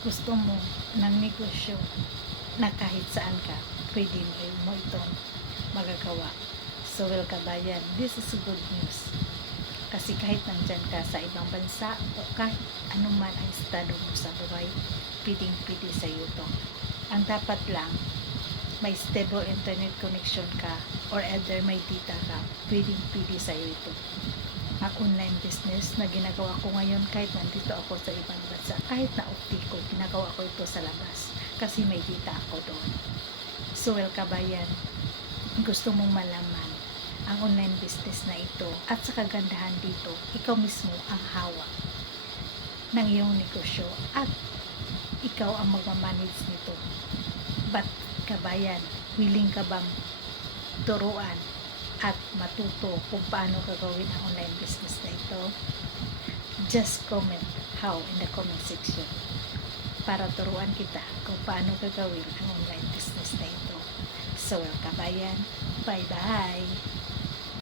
gusto mo ng negosyo na kahit saan ka, pwede mo itong magagawa. So, well kabayan, this is good news. Kasi kahit nandyan ka sa ibang bansa o kahit anuman ang estado mo sa buhay, pwedeng-pwede sa iyo to. Ang dapat lang, may stable internet connection ka or either may data ka, pwedeng-pwede sa iyo ito. Ang online business na ginagawa ko ngayon kahit nandito ako sa ibang bansa, kahit na opti ko, ginagawa ko ito sa labas kasi may data ako doon. So, well kabayan, gusto mong malaman ang online business na ito at sa kagandahan dito, ikaw mismo ang hawak ng iyong negosyo at ikaw ang magmamanage nito. But kabayan, willing ka bang turuan at matuto kung paano gagawin ang online business na ito? Just comment how in the comment section para turuan kita kung paano gagawin ang online business na ito. So, kabayan, bye-bye!